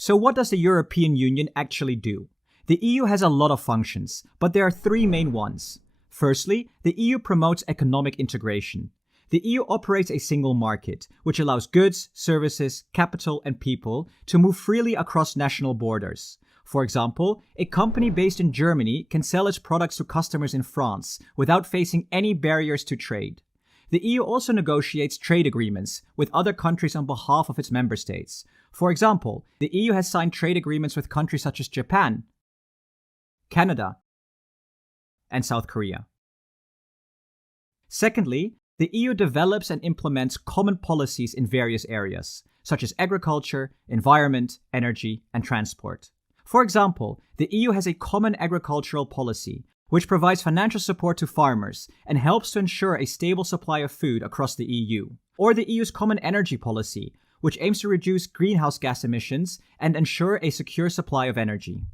So what does the European Union actually do? The EU has a lot of functions, but there are three main ones. Firstly, the EU promotes economic integration. The EU operates a single market, which allows goods, services, capital, and people to move freely across national borders. For example, a company based in Germany can sell its products to customers in France without facing any barriers to trade. The EU also negotiates trade agreements with other countries on behalf of its member states. For example, the EU has signed trade agreements with countries such as Japan, Canada, and South Korea. Secondly, the EU develops and implements common policies in various areas, such as agriculture, environment, energy, and transport. For example, the EU has a common agricultural policy, which provides financial support to farmers and helps to ensure a stable supply of food across the EU. Or the EU's common energy policy, which aims to reduce greenhouse gas emissions and ensure a secure supply of energy.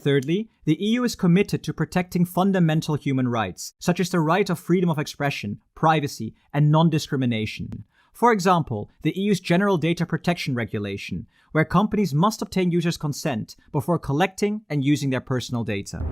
Thirdly, the EU is committed to protecting fundamental human rights, such as the right of freedom of expression, privacy, and non-discrimination. For example, the EU's General Data Protection Regulation, where companies must obtain users' consent before collecting and using their personal data.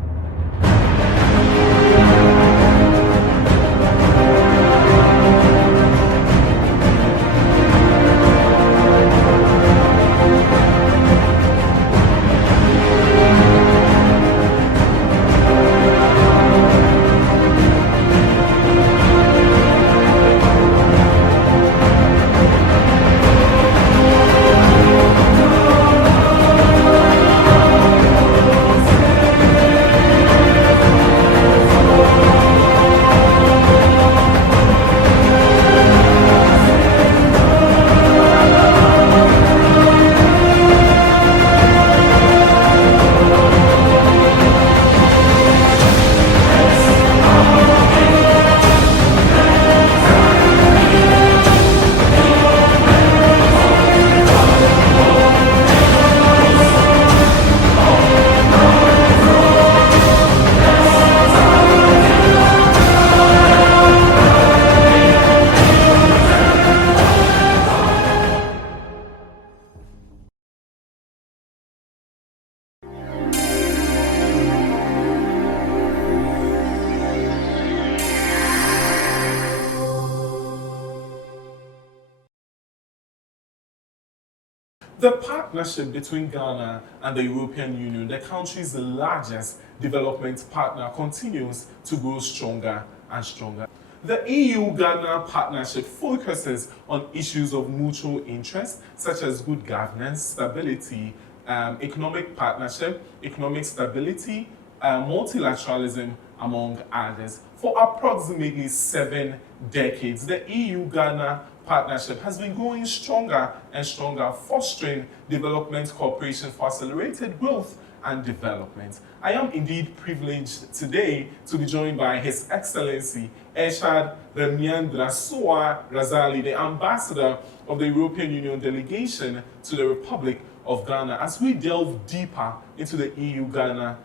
The partnership between Ghana and the European Union, the country's largest development partner, continues to grow stronger and stronger. The EU-Ghana partnership focuses on issues of mutual interest, such as good governance, stability, economic partnership, economic stability, multilateralism, among others. For approximately 7 decades, the EU-Ghana partnership has been growing stronger and stronger, fostering development cooperation for accelerated growth and development. I am indeed privileged today to be joined by His Excellency Irchad Ramiandrasoa Razaaly, the Ambassador of the European Union delegation to the Republic of Ghana, as we delve deeper into the EU-Ghana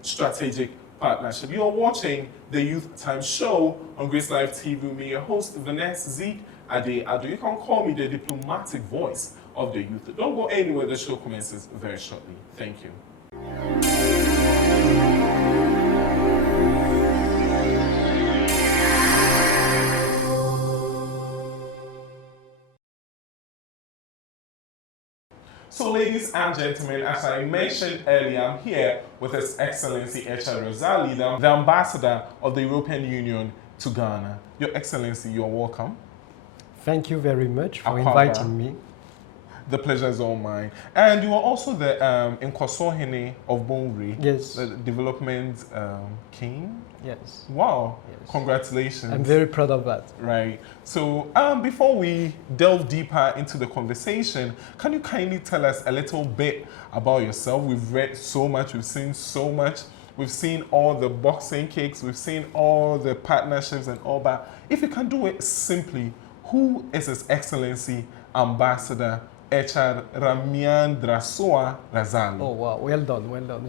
strategic partnership. You are watching the Youth Time Show on Grace Live TV with me, your host, Vanessa Zeke Ade. You can call me the diplomatic voice of the youth. Don't go anywhere, the show commences very shortly. Thank you. So ladies and gentlemen, as I mentioned earlier, I'm here with His Excellency Irchad Razaaly, the Ambassador of the European Union to Ghana. Your Excellency, you're welcome. Thank you very much for inviting me. The pleasure is all mine. And you are also the Nkosohene of Bonri, yes, the development king. Yes. Wow. Yes. Congratulations. I'm very proud of that. Right. So before we delve deeper into the conversation, can you kindly tell us a little bit about yourself? We've read so much, we've seen so much. We've seen all the boxing kicks, we've seen all the partnerships and all that. If you can do it simply, who is His Excellency Ambassador Irchad Ramiandrasoa Razaaly? Oh wow, well done, well done.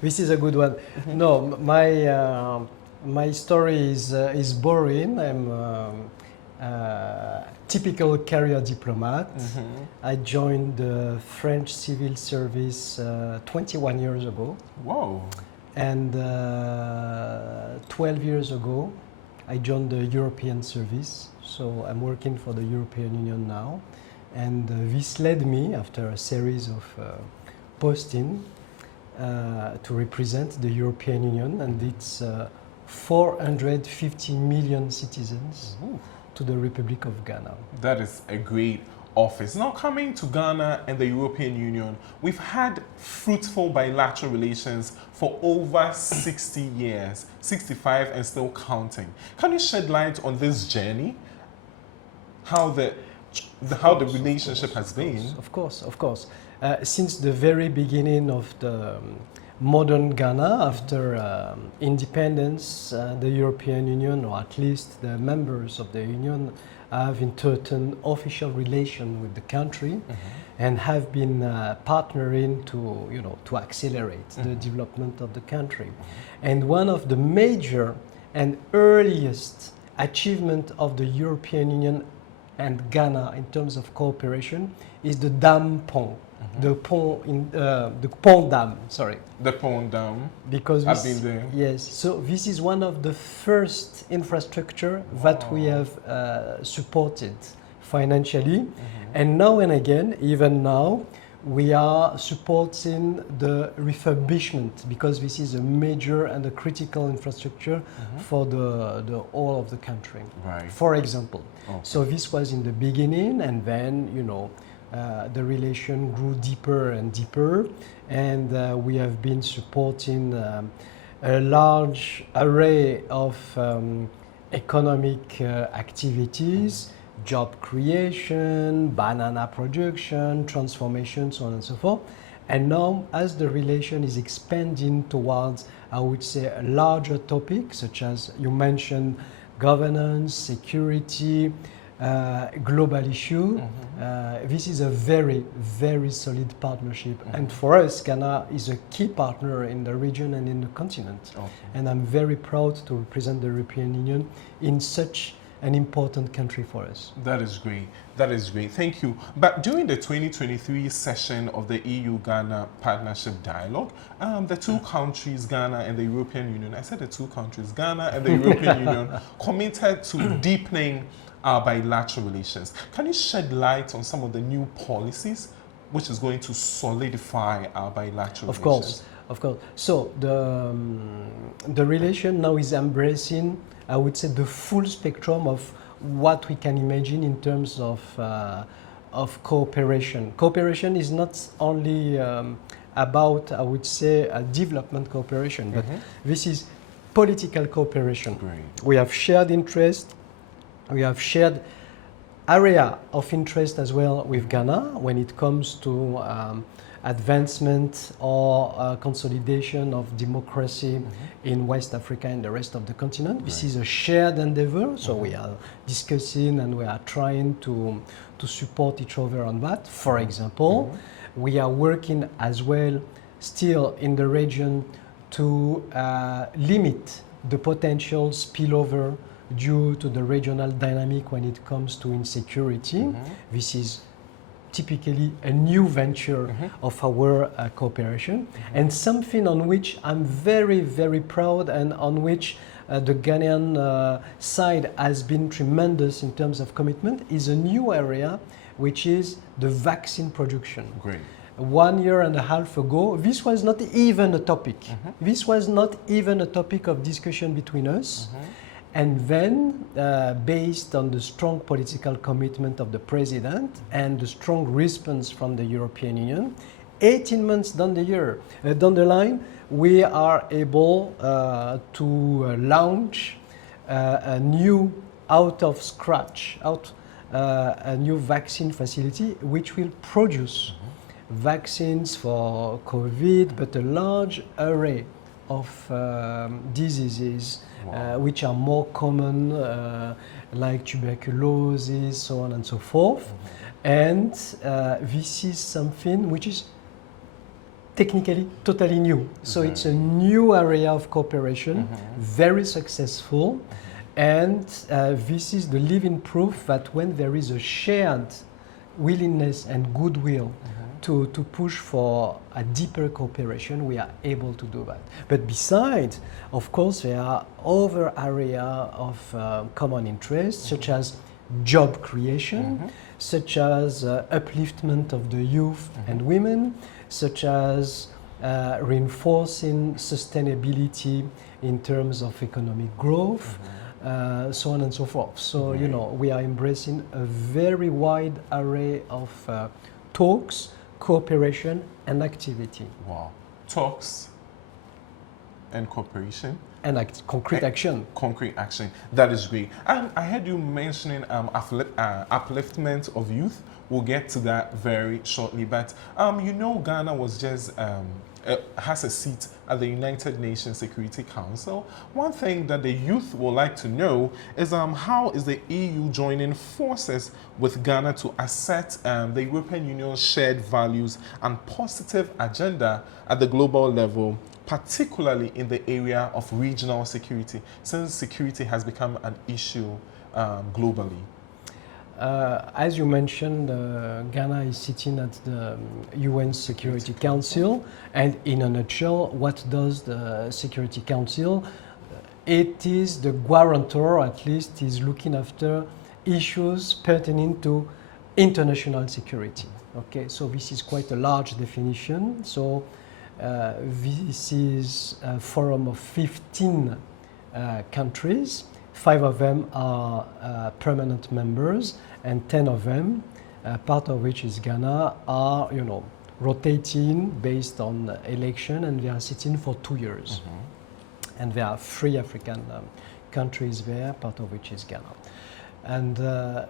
This is a good one. No, my story is boring. I'm typical career diplomat. I joined the French civil service 21 years ago. Whoa. And 12 years ago, I joined the European service. So I'm working for the European Union now. And this led me, after a series of posting, to represent the European Union and its 450 million citizens to the Republic of Ghana. That is a great office. Now, coming to Ghana and the European Union, we've had fruitful bilateral relations for over 60 years, 65 and still counting. Can you shed light on this journey? How the relationship has been? Of course. Since the very beginning of the modern Ghana, after independence, the European Union, or at least the members of the Union, have entretened official relation with the country and have been partnering to accelerate the development of the country. And one of the major and earliest achievement of the European Union and Ghana in terms of cooperation is the dam pont. The Kpong Dam, sorry. The Kpong Dam. Because I've been there. Yes, so this is one of the first infrastructure that we have supported financially. And now and again, even now, we are supporting the refurbishment because this is a major and a critical infrastructure for the whole of the country. Right. For example. Okay. So this was in the beginning, and then, the relation grew deeper and deeper, and we have been supporting a large array of economic activities, job creation, banana production, transformation, so on and so forth. And now, as the relation is expanding towards, I would say, a larger topic, such as you mentioned, governance, security, global issue. This is a very, very solid partnership. And for us, Ghana is a key partner in the region and in the continent. Okay. And I'm very proud to represent the European Union in such an important country for us. That is great. That is great. Thank you. But during the 2023 session of the EU-Ghana Partnership Dialogue, the two countries, Ghana and the European Union, I said the two countries, Ghana and the European Union, committed to deepening our bilateral relations. Can you shed light on some of the new policies which is going to solidify our bilateral relations? Of course. So the relation now is embracing, I would say, the full spectrum of what we can imagine in terms of cooperation. Cooperation is not only about, I would say, development cooperation, but this is political cooperation. Great. We have shared interest. We have shared area of interest as well with Ghana when it comes to advancement or consolidation of democracy in West Africa and the rest of the continent. This is a shared endeavor, so we are discussing and we are trying to support each other on that. For example, we are working as well still in the region to limit the potential spillover due to the regional dynamic when it comes to insecurity. This is typically a new venture of our cooperation, and something on which I'm very, very proud and on which the Ghanaian side has been tremendous in terms of commitment is a new area, which is the vaccine production. Great. 1.5 years ago, this was not even a topic. This was not even a topic of discussion between us. And then, based on the strong political commitment of the president and the strong response from the European Union, 18 months down the line, we are able to launch a new, a new vaccine facility which will produce vaccines for COVID, but a large array of diseases which are more common, like tuberculosis, so on and so forth. And this is something which is technically totally new. So it's a new area of cooperation, very successful. And this is the living proof that when there is a shared willingness and goodwill to push for a deeper cooperation, we are able to do that. But besides, of course, there are other areas of common interest, such as job creation, such as upliftment of the youth and women, such as reinforcing sustainability in terms of economic growth, so on and so forth. So, you know, we are embracing a very wide array of talks, cooperation, and activity. Wow. Talks and cooperation. And concrete action. Concrete action. That is great. And I heard you mentioning upliftment of youth. We'll get to that very shortly. But you know, Ghana was just has a seat at the United Nations Security Council. One thing that the youth would like to know is how is the EU joining forces with Ghana to assert the European Union's shared values and positive agenda at the global level, particularly in the area of regional security, since security has become an issue globally? As you mentioned, Ghana is sitting at the UN Security Council, and in a nutshell, what does the Security Council? It is the guarantor, at least is looking after issues pertaining to international security. Okay, so this is quite a large definition. So this is a forum of 15 countries. 5 of them are permanent members, and 10 of them, part of which is Ghana, are, you know, rotating based on election, and they are sitting for 2 years. And there are 3 African countries there, part of which is Ghana. And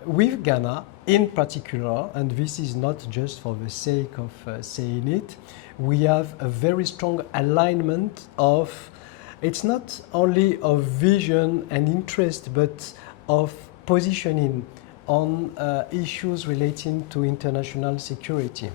with Ghana in particular, and this is not just for the sake of saying it, we have a very strong alignment of, it's not only of vision and interest, but of positioning on issues relating to international security.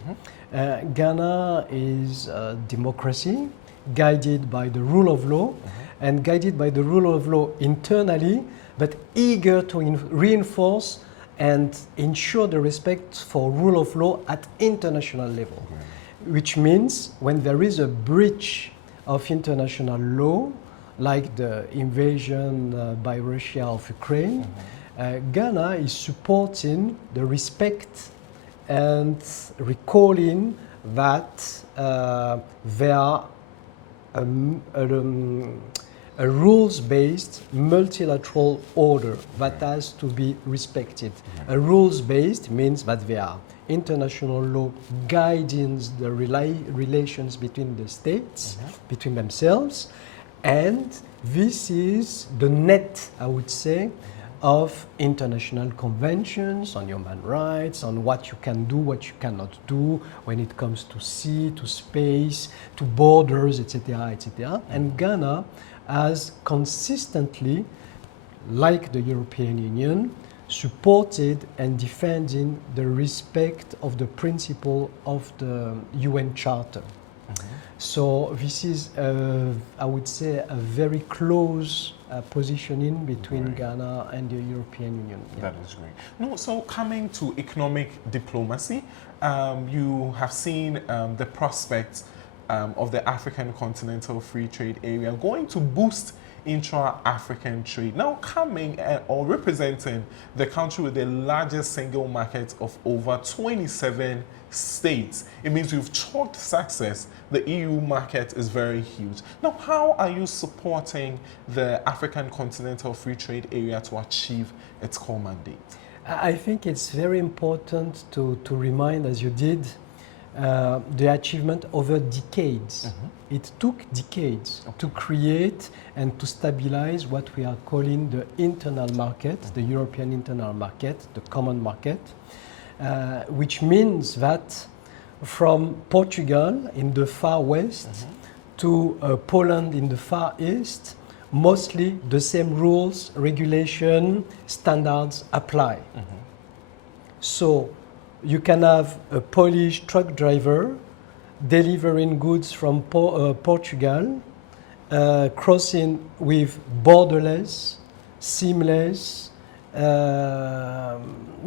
Ghana is a democracy guided by the rule of law, and guided by the rule of law internally, but eager to reinforce and ensure the respect for rule of law at international level. Which means when there is a breach of international law, like the invasion by Russia of Ukraine, Ghana is supporting the respect and recalling that there are a rules-based multilateral order that has to be respected. A rules-based means that there are international law guiding the relations between the states, between themselves, and this is the net, I would say, of international conventions on human rights, on what you can do, what you cannot do when it comes to sea, to space, to borders, etc., etc. And Ghana has consistently, like the European Union, supported and defending the respect of the principle of the UN Charter. So this is, I would say, a very close positioning between Ghana and the European Union. That is great. No, so coming to economic diplomacy, you have seen the prospects of the African Continental Free Trade Area going to boost intra-African trade. Now coming or representing the country with the largest single market of over 27 states. It means we've chalked success. The EU market is very huge. Now, how are you supporting the African Continental Free Trade Area to achieve its core mandate? I think it's very important to remind, as you did, the achievement over decades. It took decades to create and to stabilize what we are calling the internal market, the European internal market, the common market, which means that from Portugal in the far west to Poland in the far east, mostly the same rules, regulation, standards apply. So you can have a Polish truck driver delivering goods from Portugal, crossing with borderless seamless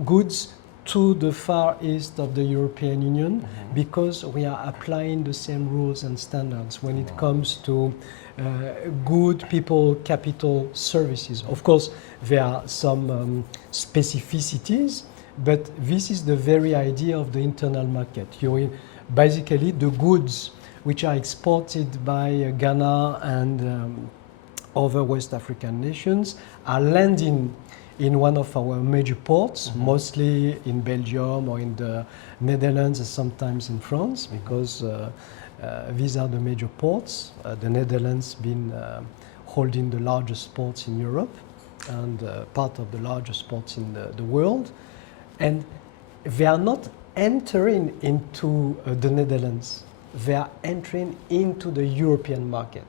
goods to the far east of the European Union because we are applying the same rules and standards when it comes to good people, capital, services. Of course, there are some specificities, but this is the very idea of the internal market. Basically, the goods which are exported by Ghana and other West African nations are landing in one of our major ports, mostly in Belgium or in the Netherlands and sometimes in France, because these are the major ports. The Netherlands been holding the largest ports in Europe and part of the largest ports in the world. And they are not entering into the Netherlands. They are entering into the European market.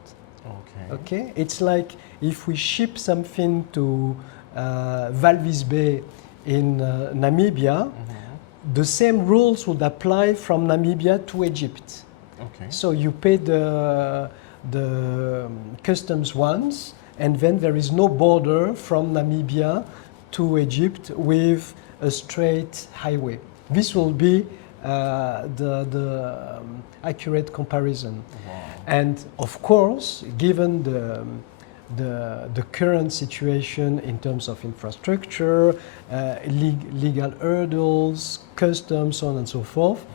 Okay? It's like if we ship something to Walvis Bay in Namibia, the same rules would apply from Namibia to Egypt. So you pay the customs once, and then there is no border from Namibia to Egypt with a straight highway. This will be the accurate comparison. And of course, given the current situation in terms of infrastructure, legal hurdles, customs, so on and so forth,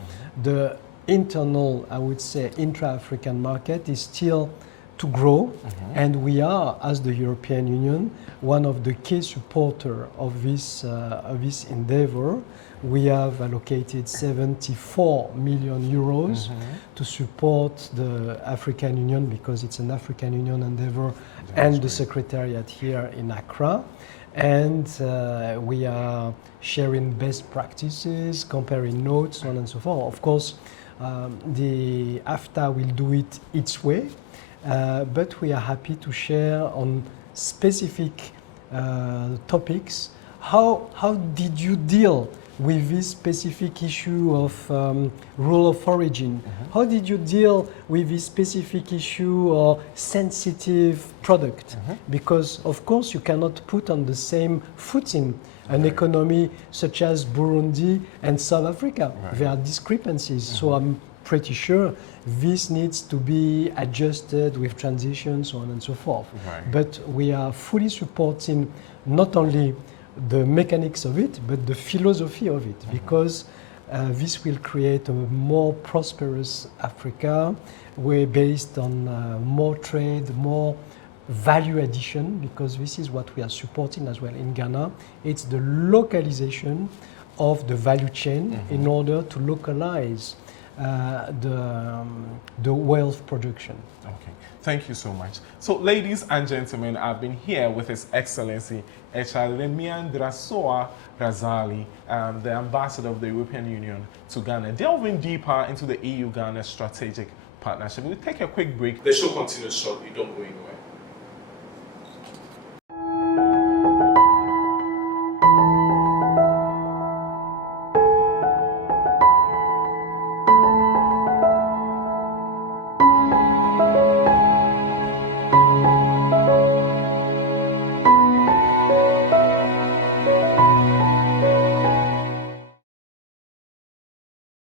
the internal, I would say, intra-African market is still to grow, and we are, as the European Union, one of the key supporters of this endeavor. We have allocated 74 million euros to support the African Union because it's an African Union endeavor and the Secretariat here in Accra. And we are sharing best practices, comparing notes, so on and so forth. Of course, the AFTA will do it its way, but we are happy to share on specific topics. How did you deal with this specific issue of rule of origin? How did you deal with this specific issue of sensitive product? Because of course you cannot put on the same footing an economy such as Burundi and South Africa. There are discrepancies, so I'm pretty sure this needs to be adjusted with transition, so on and so forth. But we are fully supporting not only the mechanics of it, but the philosophy of it, because this will create a more prosperous Africa, where based on more trade, more value addition, because this is what we are supporting as well in Ghana. It's the localization of the value chain in order to localize the wealth production. Okay, thank you so much. So, ladies and gentlemen, I've been here with His Excellency Irchad Ramiandrasoa Razaaly, the Ambassador of the European Union to Ghana, delving deeper into the EU-Ghana strategic partnership. We'll take a quick break. The show continues shortly. Don't go anywhere.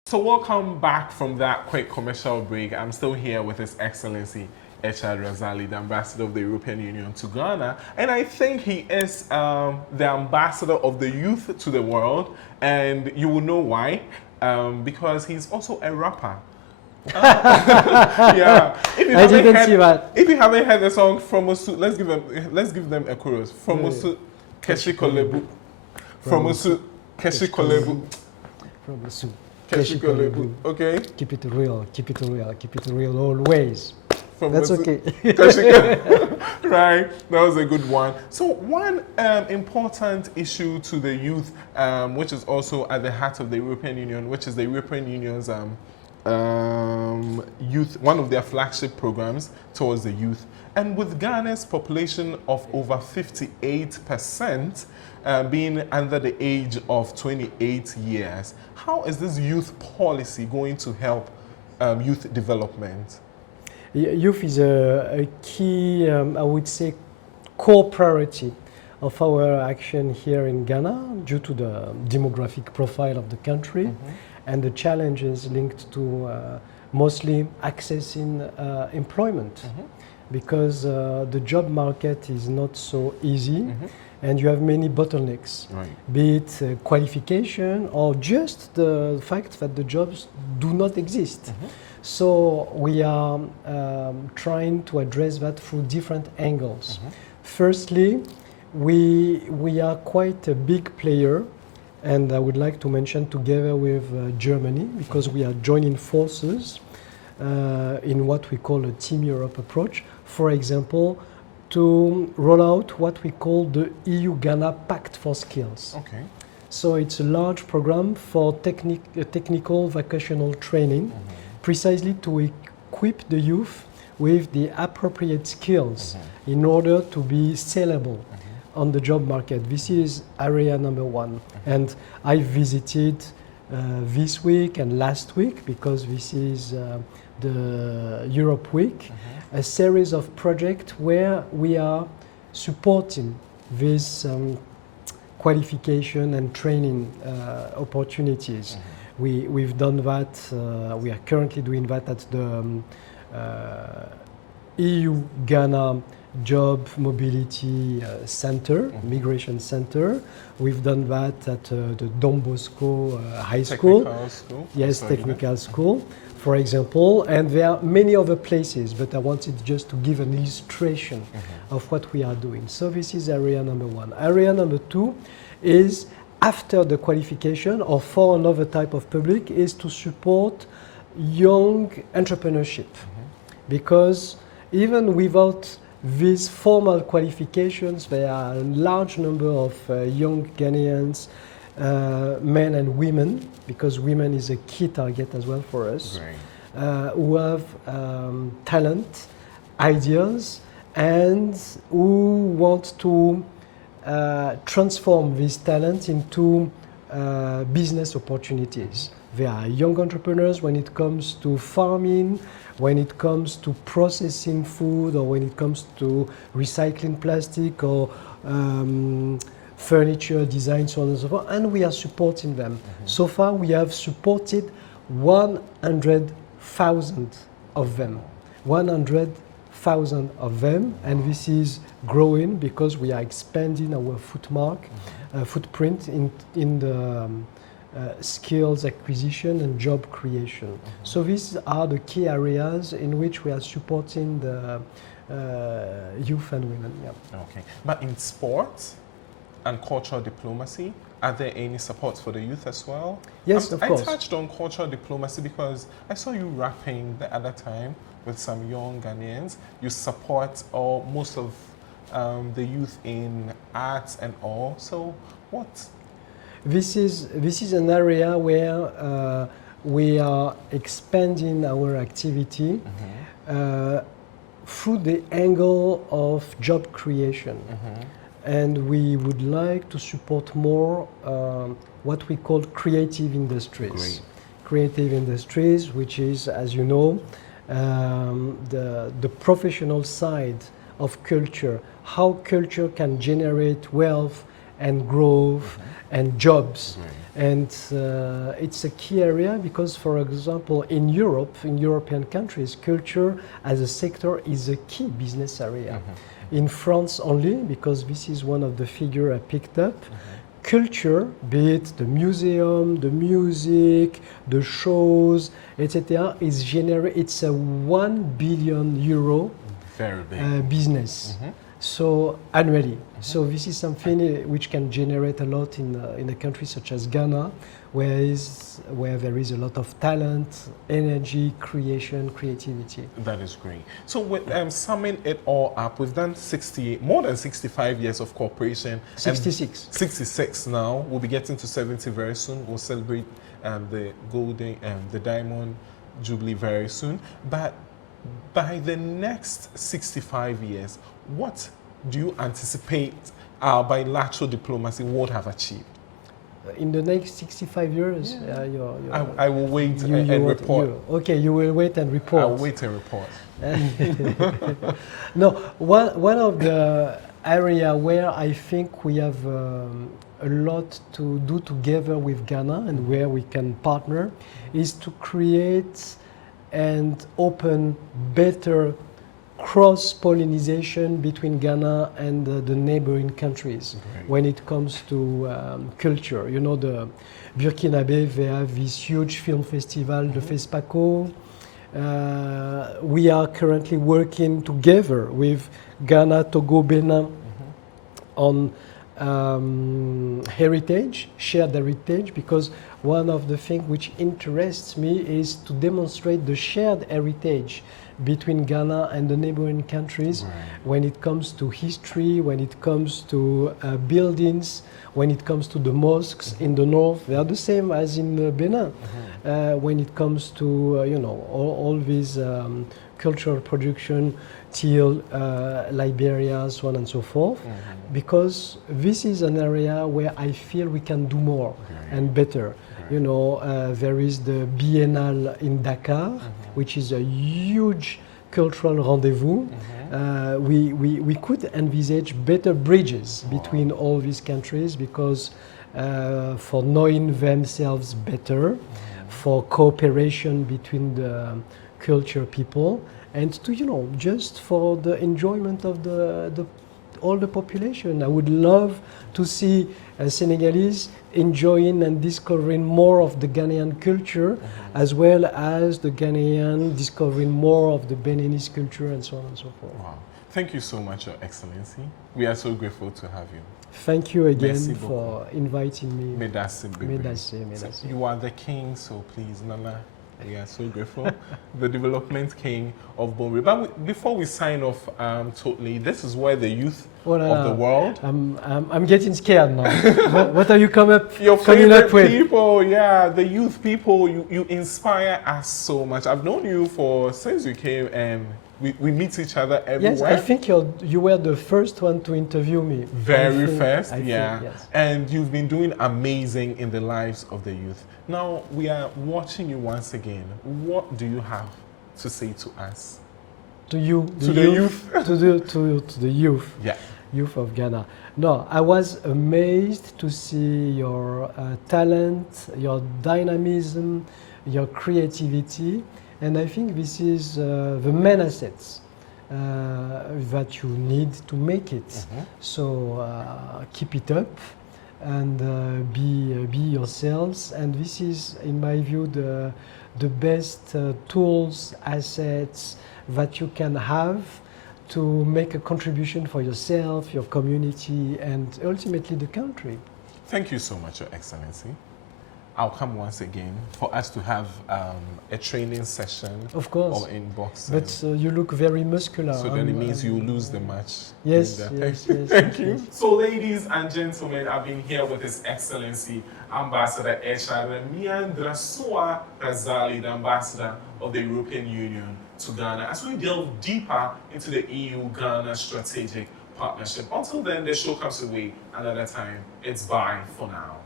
So welcome back from that quick commercial break. I'm still here with His Excellency Irchad Razaaly, the Ambassador of the European Union to Ghana. And I think he is the Ambassador of the youth to the world. And you will know why. Because he's also a rapper. Yeah. If you haven't heard the song From Osu, let's give them a chorus. From Osu Keshi Kolebu. From Osu Keshi Kolebu. From Osu. Okay. Keep it real, keep it real, keep it real always. That's okay. Right, that was a good one. So one important issue to the youth, which is also at the heart of the European Union, which is the European Union's youth, one of their flagship programs towards the youth. And with Ghana's population of over 58%, being under the age of 28 years, how is this youth policy going to help youth development? Youth is a key, I would say, core priority of our action here in Ghana due to the demographic profile of the country and the challenges linked to mostly accessing employment because the job market is not so easy and you have many bottlenecks, be it qualification or just the fact that the jobs do not exist. So we are trying to address that through different angles. Firstly, we are quite a big player, and I would like to mention together with Germany, because we are joining forces in what we call a Team Europe approach. For example, to roll out what we call the EU-Ghana Pact for Skills. Okay. So it's a large program for technical vocational training, precisely to equip the youth with the appropriate skills in order to be sellable on the job market. This is area number one. And I visited this week and last week, because this is the Europe Week, a series of projects where we are supporting this qualification and training opportunities. We've done that, we are currently doing that at the EU-Ghana Job Mobility Center, Migration Center. We've done that at the Don Bosco High School. Technical school? Yes, technical school, for example. And there are many other places, but I wanted just to give an illustration of what we are doing. So this is area number one. Area number two is after the qualification or for another type of public is to support young entrepreneurship. Because even without these formal qualifications, there are a large number of young Ghanaians, men and women, because women is a key target as well for us, who have talent, ideas, and who want to transform this talent into business opportunities. They are young entrepreneurs when it comes to farming, when it comes to processing food, or when it comes to recycling plastic or furniture design, so on and so forth, and we are supporting them. So far we have supported 100,000 of them. 100,000 of them, and this is growing because we are expanding our footprint in the skills acquisition and job creation. So these are the key areas in which we are supporting the youth and women. Okay, but in sports and cultural diplomacy, are there any supports for the youth as well? Yes, of course. I touched on cultural diplomacy because I saw you rapping the other time with some young Ghanaians. You support most of the youth in arts and all. So what? This is an area where we are expanding our activity through the angle of job creation. And we would like to support more what we call creative industries. Great. Creative industries, which is, as you know, the professional side of culture, how culture can generate wealth and growth and jobs. And it's a key area because, for example, in Europe, in European countries, culture as a sector is a key business area. In France only, because this is one of the figures I picked up, culture, be it the museum, the music, the shows, etc., it's a €1 billion Very big. business. So annually. So this is something which can generate a lot in a country such as Ghana, where there is a lot of talent, energy, creation, creativity. That is great. So with summing it all up, we've done more than 65 years of cooperation. 66. 66 now. We'll be getting to 70 very soon. We'll celebrate the Diamond Jubilee very soon. But by the next 65 years, what do you anticipate our bilateral diplomacy would have achieved? In the next 65 years, I will wait and report. Okay, you will wait and report. I'll wait and report. No, one of the area where I think we have a lot to do together with Ghana and where we can partner is to create and open better cross-pollination between Ghana and the neighboring countries. Great. When it comes to culture. You know, the Burkinabe, they have this huge film festival, the FESPACO. We are currently working together with Ghana, Togo, Benin on heritage, shared heritage, because one of the things which interests me is to demonstrate the shared heritage between Ghana and the neighboring countries when it comes to history, when it comes to buildings, when it comes to the mosques in the north. They are the same as in Benin. When it comes to, you know, all these cultural production till Liberia, so on and so forth, because this is an area where I feel we can do more and better. You know, there is the Biennale in Dakar, which is a huge cultural rendezvous. We could envisage better bridges between all these countries because for knowing themselves better, for cooperation between the culture people, and to, you know, just for the enjoyment of all the population. I would love to see Senegalese enjoying and discovering more of the Ghanaian culture, as well as the Ghanaian discovering more of the Beninese culture, and so on and so forth. Wow. Thank you so much, Your Excellency. We are so grateful to have you. Thank you again Merci for beaucoup. Inviting me. Medasi, baby. Medasi. You are the king, so please, Nana, we are so grateful. The development king of Bonre. But before we sign off totally, this is where the youth of the world. I'm getting scared now. What are you Your coming up favorite with? people, yeah, the youth people, you inspire us so much. I've known you since you came, and we meet each other everywhere. Yes, I think you were the first one to interview me. Very first, I think, yeah. yes. And you've been doing amazing in the lives of the youth. Now we are watching you once again. What do you have to say to us? To you, To the youth. to the youth. Yeah. Youth of Ghana. No, I was amazed to see your talent, your dynamism, your creativity, and I think this is the main assets that you need to make it. So keep it up and be yourselves. And this is, in my view, the best tools, assets that you can have to make a contribution for yourself, your community, and ultimately the country. Thank you so much, Your Excellency. I'll come once again for us to have a training session. Of course. Or in boxing. But you look very muscular. So then it means you lose the match. Yes, doing yes, that. yes. Thank you. So ladies and gentlemen, I've been here with His Excellency Ambassador Irchad Ramiandrasoa Razaaly, the Ambassador of the European Union to Ghana, as we delve deeper into the EU-Ghana strategic partnership. Until then, the show comes away another time. It's bye for now.